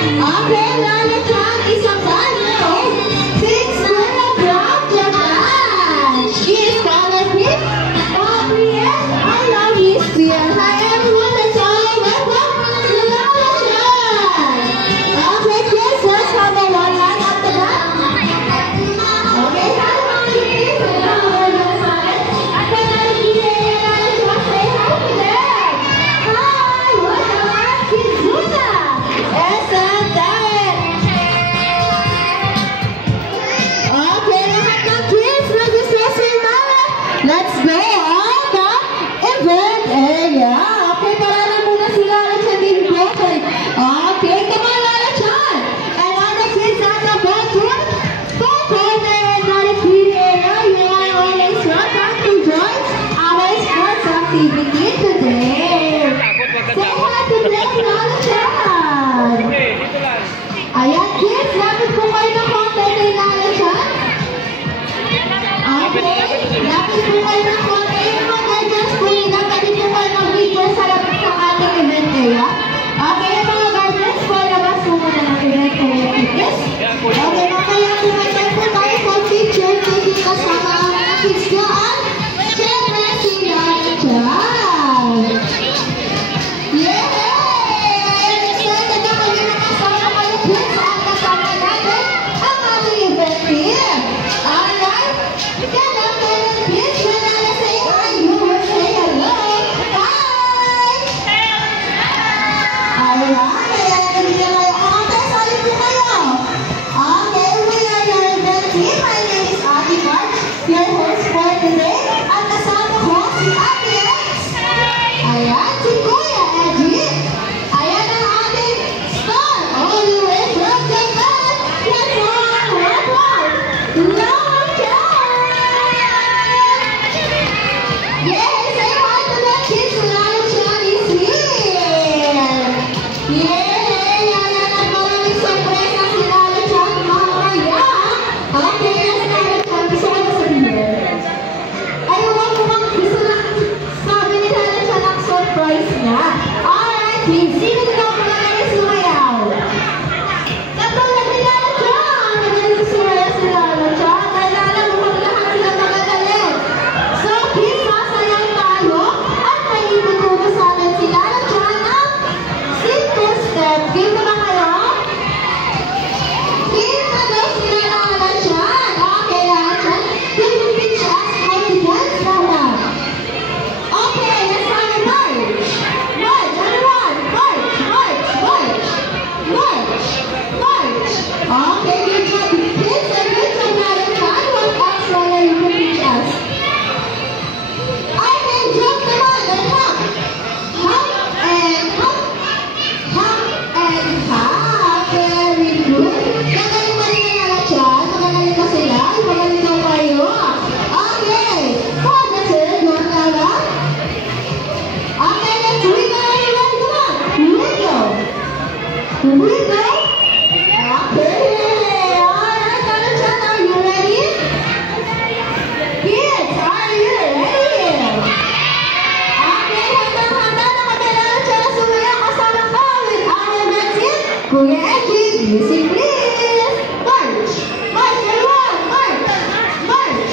Okay, Lala Chan, isang tanyo. Since Lala Chan, Japan. She is scholarship. Yes, I love history. Hi everyone, that's all I welcome to Lala Chan. Okay, kids, let's have a one line after that. Okay, hi, Mommy. Let's go on the event area. Okay, parada muna si Lala Chan din broken. Okay, come on Lala Chan. And all the kids at the ballroom, and not a kid area. You are always welcome to join our sports activity today. Say hi to them, Lala Chan. Ayan kids, lapit po kayo ng konti kay Lala Chan. Okay, lapit po kayo ng konti. Yung mga guardians po nila, pwede po kayo mag-video sa labas ng ating event area. Okay, yung mga guardians po, labas po muna ng event area tickets. Okay, mamaya po may time po tayo for picture taking kasama ang mga kids doon. Siyempre, si Lala Chan. Yay! Excited na kayo na kasama kayo kids at kasama natin ang ating event here. Alright? Get up there, kids. When I say hi, you will say hello. Bye! Alright, ayan, hindi na kayo. Okay, sorry po kayo. Okay, we are your event team. My name is Ate Mark, your host for today. At kasama ko si Ate X. Ayan, si Kuya Eddie. Ayan ang ating star. All the way from Japan. Let's go on, Lala Chan. Yay! Say hi to the kids. Lala Chan is here. Yay! Ayan ang maraming sorpresa si Lala Chan mamaya. Okay, yes, Lala Chan. Gusto ko na sabihin. Ayaw ko bang gusto lang sabi ni Lala Chan ang surprise niya. Alright, kids. Sino na ako magaling sumayaw? Katulad ni Lala Chan. Magaling sumayaw si Lala Chan. Naalala mo kung lahat sila magagaling. So, kids, sasayaw tayo. At may ituturo sa atin si Lala Chan ang simple step. Game na ba kayo? Game na daw sila Lala Chan. Okay, Lala Chan. Can you teach us how to dance, Lala? Okay, let's have a march. March, everyone. March, march, march. March, march. Okay, good job, kids. And good job, Lala Chan. What else, Lala, you can teach us? I can jump naman and hop. Hop and hop. Hop and hop. Very good. Magaling ba rin na Lala Chan? Magaling ba sila? Magaling daw kayo. Okay. For the third one, Lala. Okay, let's wiggle everyone. Come on. Wiggle. Wiggle. Okay. Alright, Lala Chan, are you ready? Kids, are you ready? Okay, handa-handa na kami Lala Chan na sumayaw kasama ko with our event team. Kuya Edgy, music please. March. March, everyone. March. March.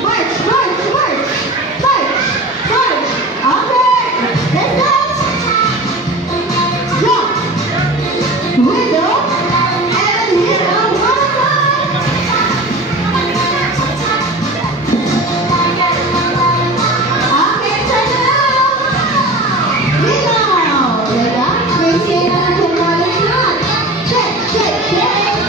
March, march, march. March. March. Okay. Let's dance. Jump. Wiggle. And hit a one. Okay, turn it out. Wiggle. Wiggle. May say na lang kung Lala Chan. Shake, shake, shake.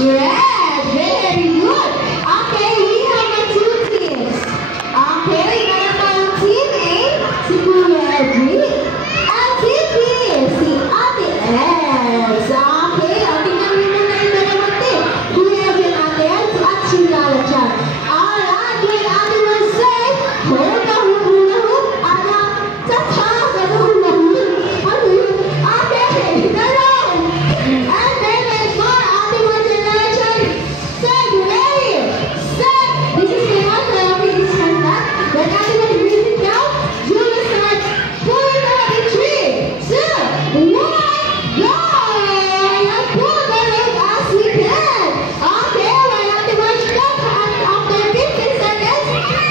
Red, very good. Okay, we have a two teams. Okay, meron tayong team A, si Kuya Edric, at team B, si Ate Els. Okay, tingnan mo muna yung dalawang team. Kuya Edric, Ate Els, at si Lala Chan. Alright, when Ate will say, hold the hula hoop, ana, ta-ta, the hula hoop. Ano yun? Okay, dalawang. And then there's more. Ate will say, Lala Chan, set, ready, set. This is the one, okay, this is my start. When Ate will release it down, you will start pulling out in 3, 2, 1, go! Let's pull the rope as we can. Okay, when Ate will stop and after 15 seconds,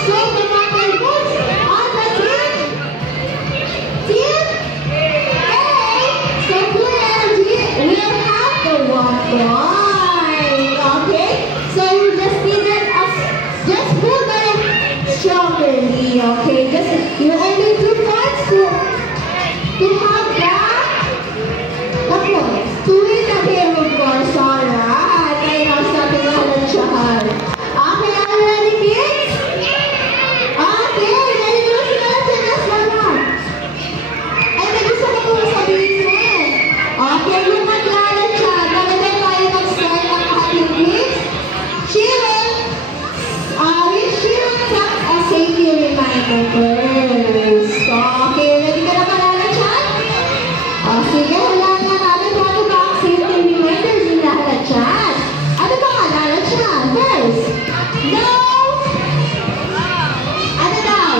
so the marker moves on the team. Team A. So Kuya Edric will have the 1 point. Okay, so you just needed us, just pull the rope strongly. Okay, just you only 2 points to have the points to win the game, of course. Alright, kaya nasa natin lahat siya. Okay, are you ready, kids? Okay, ready na sila sa next one. Ay, may gusto ko po sabihin. Okay, yung maglalat siya, talagang tayo mag-start ng ating kids. She will set a safety reminder first. Okay, ready ka na malala siya? Sige, hulaan na natin kung ano ba ang safety reminder ni Lala Chan. Ano ba nga Lala Chan? First, go! Ano daw?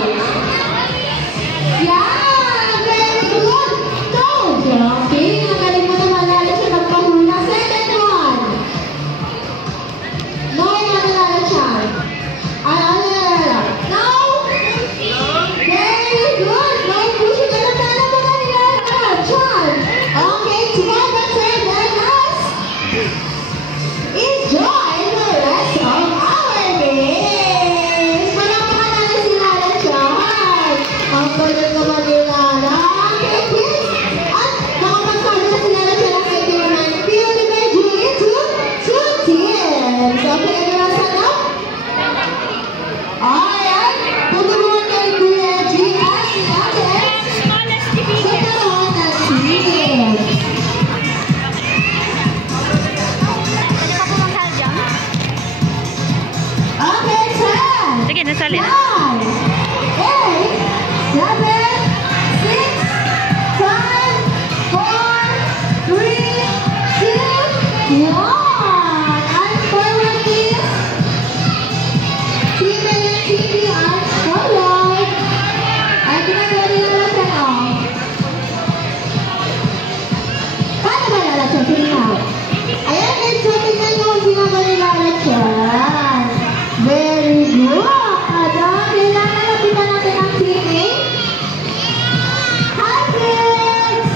Yeah! Very good! Go! Okay, magaling mo naman Lala Chan magpahula. Second one. No, Lala Chan. No! Very good! No pushing ka na sana mo na ni Lala Chan. Okay, 12 seconds. Enjoy the rest of our games! Palakpakan natin si Lala Chan. Ang galing naman ni Lala. Okay, kids. At nakapagsabi na si Lala Chan ang safety reminder. We will divide you into 2 teams. Okay, everyone stand up? Alright. Tutulungan kay Kuya Edric at si Ate Els sa dalawang na team. Okay, 10, Sige, nasali na. 9, 8, 7, 6, 5, 4, 3, 2, 1. And forward, please. Team A and Team B are forward. Ay, ginagawa nila lang sa off. Paano ba Lala Chan? Tingnan. Ayan, guys, so tingnan nyo ang ginagawa ni Lala Chan. Very good. Kailangan lapitan natin ang Team A. Hi, kids!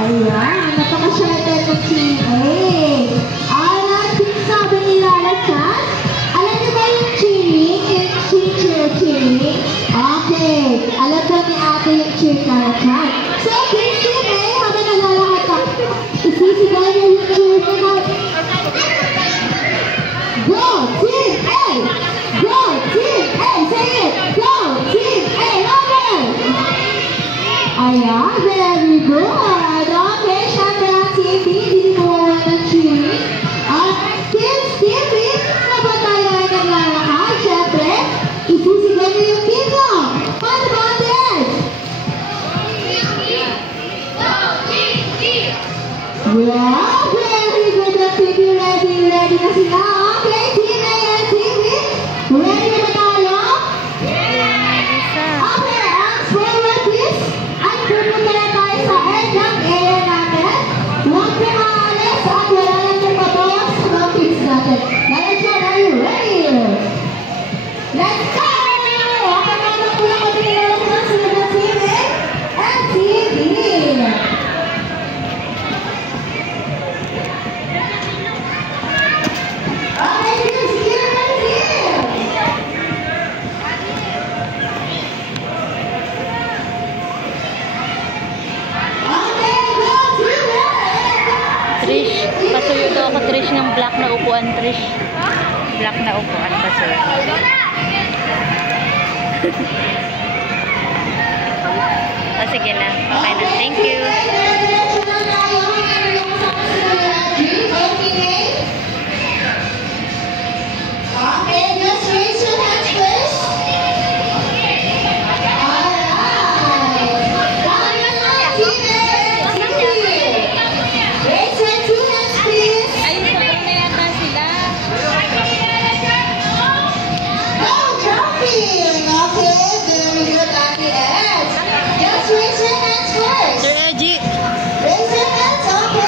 Ayan, napaka-shelter ng Team A. Alright, sabi ni Lala Chan, alam niyo ba yung chilling? Yung chilling? Okay, alam ba ni Ate yung chilling Lala Chan? So, kids, Team A, habang naglalakad ka, isisigaw niyo yung chilling na go, Team A! Go, Team A! Say it! Go, Team A! Louder! Ayan, very good! Okay, syempre ang Team B, hindi mo ng chilling. Kids, Team B, habang tayo ay naglalakad, syempre, isisigaw niyo yung team mo. Paano ba, Ate Els? Yeah, very good. Team B, ready na sila. Okay, Team A and Team B, ready na ba tayo? Okay, ang forward please. At pupunta na tayo sa end ng area natin. Huwag na maalis at wala lang na pabawas sa mga kids natin. Lala Chan, are you ready? Let's go! Okay, mga kulang kami ni Lala Chan sila ng Team A and Team B. Okay, ako, Trish, ng black na upuan, Trish. Black na upuan ba, sir? Oh, sige na. Okay na. Thank you. Okay, just raise your hands first. Sir Eji. Raise your hands, okay.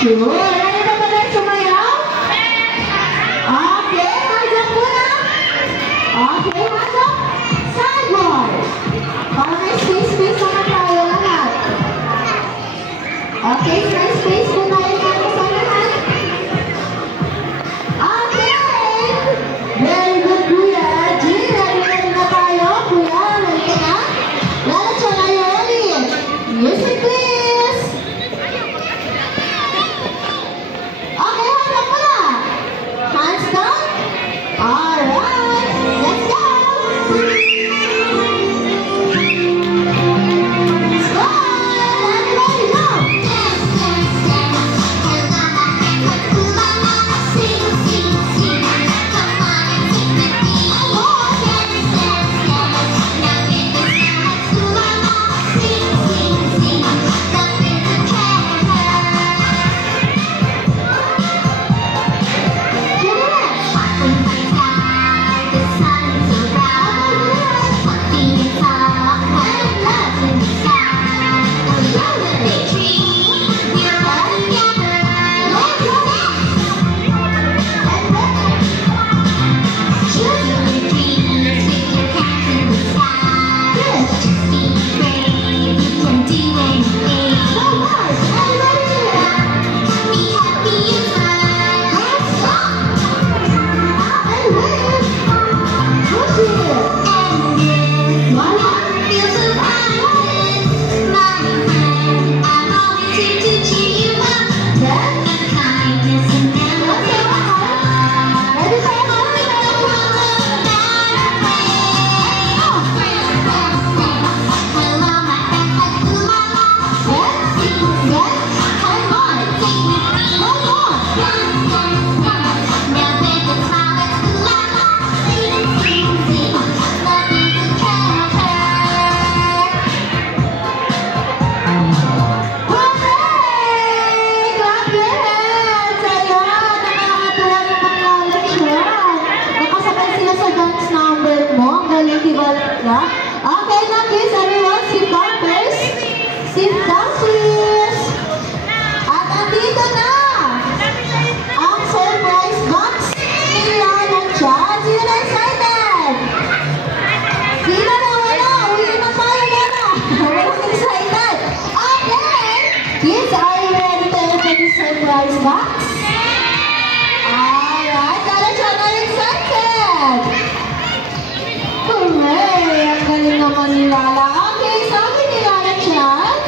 Sure. Ready na ba na sumayaw? Okay, hands up muna. Okay, hands up. Sideways. Para may space naman tayo lahat. Okay, may space po tayo para sa lahat. Okay. Very good, Kuya. Jean, ready na tayo. Kuya, ready ka na? Lalo siya tayo ulit. Music, please. Okay, hands up muna. Hands down. Alright, let's go. Okay, now please everyone, sit down first. Sit down please. At andito na ang surprise box ni Lala Chan. Sino na excited? Sino na wala? Uwi na tayo na. Walang excited. Okay. Kids, are you ready to open the surprise box? Alright, Lala Chan, are you excited? Hooray! Ang galing naman ni Lala. Okay, sabi ni Lala Chan.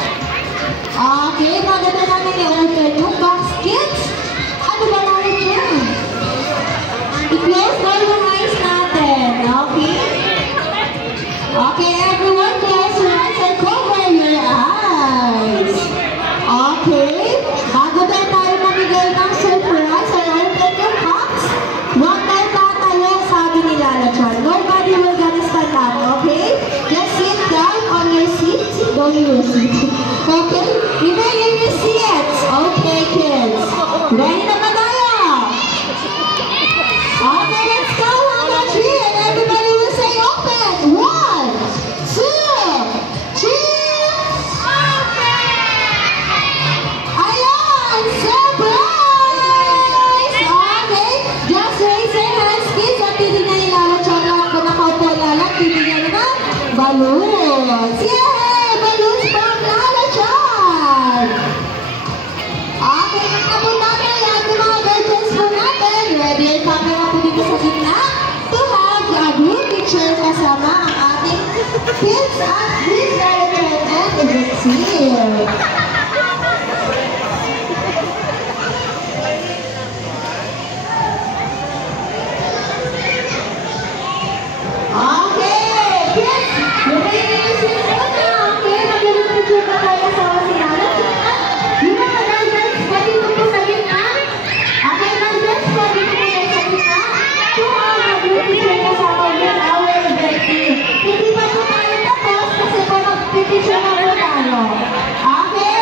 Okay, maganda namin i-open yung box, kids. Ano ba Lala Chan? I-close na yung eyes natin. Okay? Okay, everyone, close your eyes and cover your eyes. Okay? Bago tayo mamigay ng surprise or open yung box, huwag tayo tatayo, sabi ni Lala Chan. Nobody will gonna stand up, okay? Just sit down on your seat. Don't use it. Okay? Remain in your seats. Okay, kids. Ready na ba tayo? Okay, let's go. On the tree, and everybody will say open. 1, 2, 3. Ayan! Surprise! Okay, just raise your hands, kids. At titignan ni Lala Chan lang kung nakaupo Lala. Titignan na balloons. Yay! Balloons from Lala Chan! Okay, mga po natin. Yan yung mga virgins po natin. Ready ang camera po dito sa gitna to have a group picture kasama ang ating kids at Miss Lala Chan and the team. Okay, kids, lumay na yung seats muna. Okay, mag-picture pa tayo sa si Lala Chan. Yung mga guardians, pwede mo po sa gitna. Okay, guardians, pwede mo po sa gitna. So, mag-picture kasama with our event team. Hindi pa po tayo tapos kasi po mag-picture na po tayo. Okay,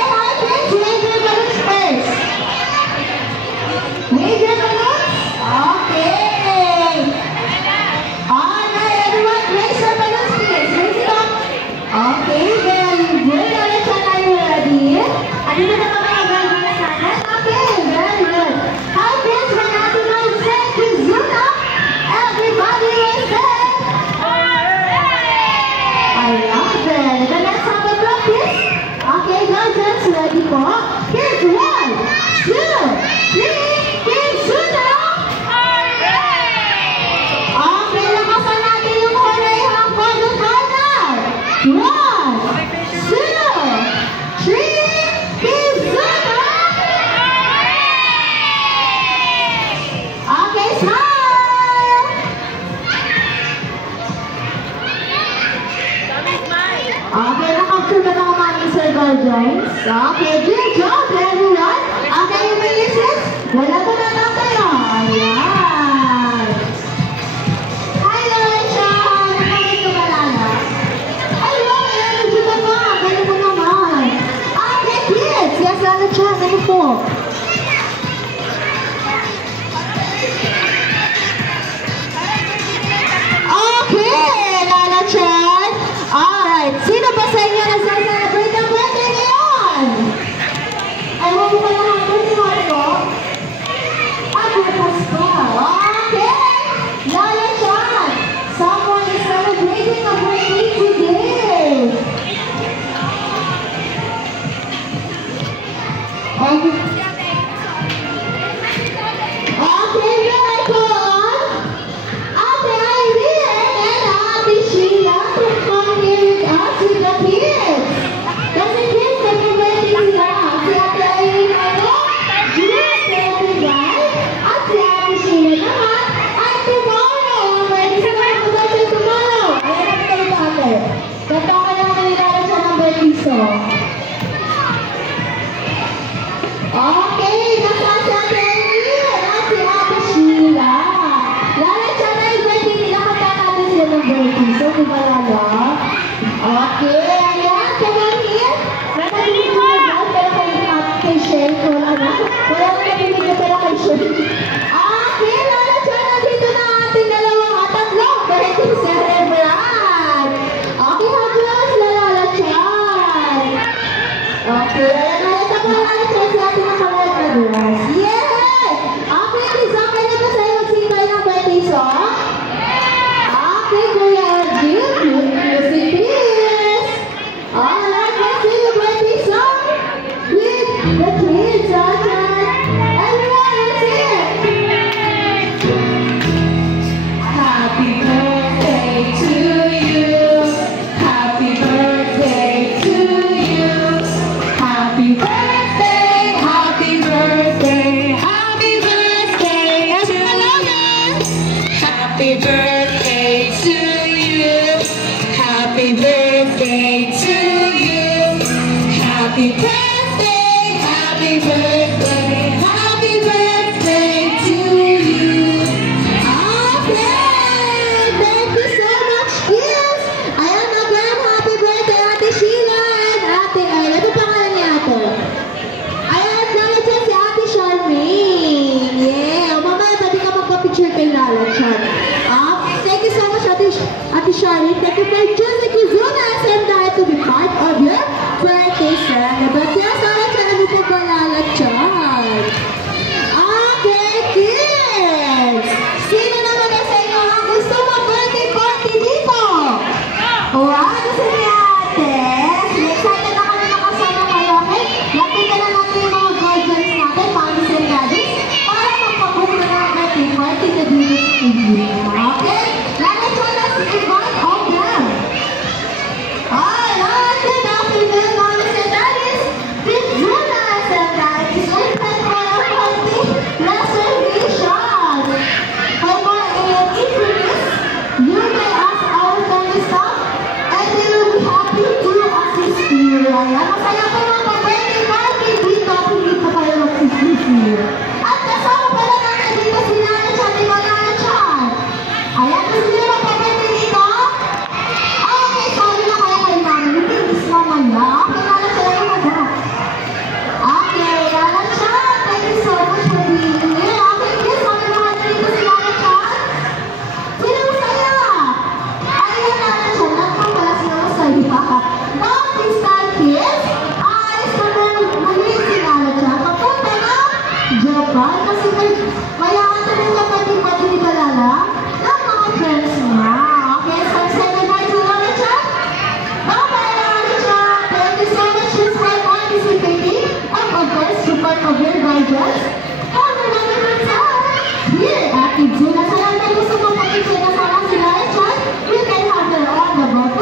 Okay, nakapture ba ng mga Sir Guardians? Okay, good job everyone! Okay, yung Mrs. Wala ko na lang kayo. Ayan. Hi, Lorenza! Nakawin ko ba lala? Ay, wow! Ayan, nandiyo ka ba? Gano'n mo naman. Okay, kids! Yes, Lala Chan. Ano po? Okay, Lala Chan. Alright. Sino ba sa inyo nasa-celebrate ang birthday ngayon? Ay, mo ba lang ang birthday ko? Bukas pa. Okay. Lala Chan. Someone is celebrating a birthday today. Okay. Okay, very good. Ate Irene and Ate Sheila to come here with us with the kids. Kasi kids, nag-birthday sila. Si Ate Irene ano? June 7, right? At si Ate Sheila naman ay tomorrow. Pwede sa mga birthday tomorrow. Ayan ang kayo ba ate? Ganda ka naman nilala siya ng birthday song. Okay, nasaan si Ate Irene at si Ate Sheila. Lala siya na yung birthday nila, magkakaroon sila ng birthday. So, di ba Lala? Okay, ayan, come on here. Nakalimit ko na ba? Pero kay Shen, wala na. Wala na napilig na pala kay Shen. Okay, Lala siya, nandito na ating dalawang at tatlong birthday celebrant. Okay, happiness na Lala siya. Okay, nalita ko na Lala siya sa ating nakalit na dress. Yes! Okay, Lizakay na ba sa'yo magsintay ng birthday song? Okay, Kuya June, music please. Alright, let's sing a birthday song with the kids. Everyone, let's sing it. Happy birthday to you. Happy birthday to you. Happy birthday, happy birthday, happy birthday to you. Happy birthday to you. Happy birthday to you. Happy birthday, happy birthday, happy birthday to you. Okay, thank you so much, kids. Ayan again, happy birthday, Ate Sheila and Ate Ay. Ano pangalan ni Ate? Ayan, Lala Chan, si Ate Charmaine. Yeah, mamaya pwede ka magpa-picture kay Lala Chan. Thank you so much, Ate Charmaine. Thank you for choosing Kizunas and that to be part of your birthday celebration. Yes, Lala Chan, ano po ba Lala Chan? Okay, kids! Sino naman na sa inyo ang gusto mag-birthday party dito? Wow, gusto ni Ate. Excited na kami makasama kayo, okay? Lapitan na natin yung mga guardians natin, mommies and daddies, para magpabook na ng birthday party na dito sa inyo. Okay? Lala Chan, let's invite all them. Alright, good afternoon, mommies and daddies. This Jonas and that is open for a party reservation. For more inquiries, you may ask our service staff and they will be happy to assist you. Ayan, masaya po mga birthday party dito kung dito kayo magsisisi. At kasama pala natin dito si Lala Chan, di ba Lala Chan? Ayan, gusto niyo magpa-birthday dito? Okay, sabi na kayo kay mami, hindi miss naman na. Okay, Lala Chan, ano ba? Okay, Lala Chan, thank you so much for being here. Okay, kids, sabi naman dito si Lala Chan. Sino masaya? Ayan, Lala Chan, lahat pa pala sila masaya. Now, this time, kids, ayos na muli si Lala Chan. Papunta na Japan, kasi kaya ata rin na pati ni Balala ng mga friends niya. Okay, so say goodbye to Lala Chan. Bye-bye, Lala Chan. Thank you so much, Miss Red One, Miss Katie, and of course, support of your guardians. Have a wonderful time. Here at Kidzuna, sa lahat ng gusto mong makikita sa si Lala Chan, you can have her on the bottom.